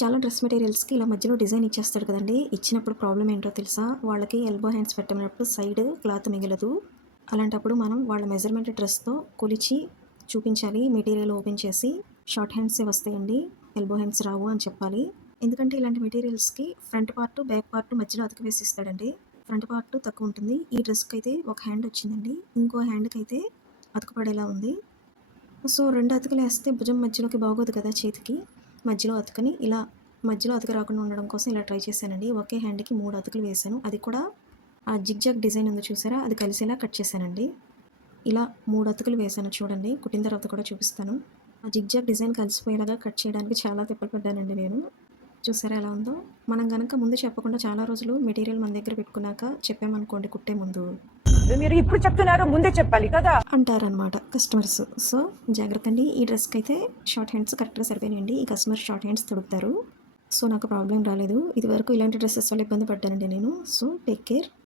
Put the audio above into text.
చాలా డ్రెస్ మెటీరియల్స్‌కి ఇలా మధ్యలో డిజైన్ ఇచ్చేస్తాడు కదండీ! ఇచ్చినప్పుడు ప్రాబ్లమ్ ఏంటో తెలుసా? వాళ్ళకి ఎల్బో హ్యాండ్స్ పెట్టమన్నప్పుడు సైడ్ క్లాత్ మిగలదు. అలాంటప్పుడు మనం వాళ్ళ మెజర్‌మెంట్ డ్రెస్‌తో కొలిచి చూపించాలి. మెటీరియల్ ఓపెన్ చేసి షార్ట్ హ్యాండ్సే వస్తాయండి. ఎల్బో హ్యాండ్స్ రావు అని చెప్పాలి. ఎందుకంటే ఇలాంటి మెటీరియల్స్‌కి ఫ్రంట్ పార్ట్, బ్యాక్ పార్ట్ మధ్యలో అతికివేసి ఇస్తాడండి. ఫ్రంట్ పార్ట్ తక్కువుంటుంది. ఈ డ్రెస్‌కైతే ఒక హ్యాండ్ వచ్చిందండి. ఇంకో హ్యాండ్‌కైతే అతుకుపడేలా ఉంది. సో, 2 అతుకులేస్తే భుజం మధ్యలోకి బాగోదు కదా చేతికి. మధ్యలో అతుకని ఇలా మధ్యలో అతుకు రాకుండా ఉండడం కోసం ఇలా ట్రై చేశానండి. ఒకే హ్యాండ్‌కి 3 అతుకులు వేశాను. అది కూడా ఆ జిగ్‌జాగ్ డిజైన్ ఉంది చూసారా? అది కలిసేలా కట్ చేశానండి. ఇలా 3 అతుకులు వేశాను చూడండి. కుట్టిన తర్వాత కూడా చూపిస్తాను. ఆ జిగ్‌జాగ్ డిజైన్ కలిసిపోయేలాగా కట్ చేయడానికి చాలా తిప్పలు పడ్డానండి నేను. చూసారా ఎలా ఉందో? మనం గనక ముందు చెప్పకుండా చాలా రోజులు మెటీరియల్ మన దగ్గర పెట్టుకున్నాక చెప్పామనుకోండి కుట్టే ముందు మీరు ఇప్పుడు చెప్తున్నారు ముందే చెప్పాలి కదా. అంటారనమాట కస్టమర్స్. సో, జాగ్రత్త అండి. ఈ డ్రెస్‌కైతే షార్ట్ హ్యాండ్స్ కరెక్ట్‌గా సరిపోయినాయండి. ఈ కస్టమర్ షార్ట్ హ్యాండ్స్ తొడుగుతారు. సో, నాకు ప్రాబ్లమ్ రాలేదు. ఇదివరకు ఇలాంటి డ్రెసెస్ వల్ల ఇబ్బంది పడ్డానండి నేను. So, take care.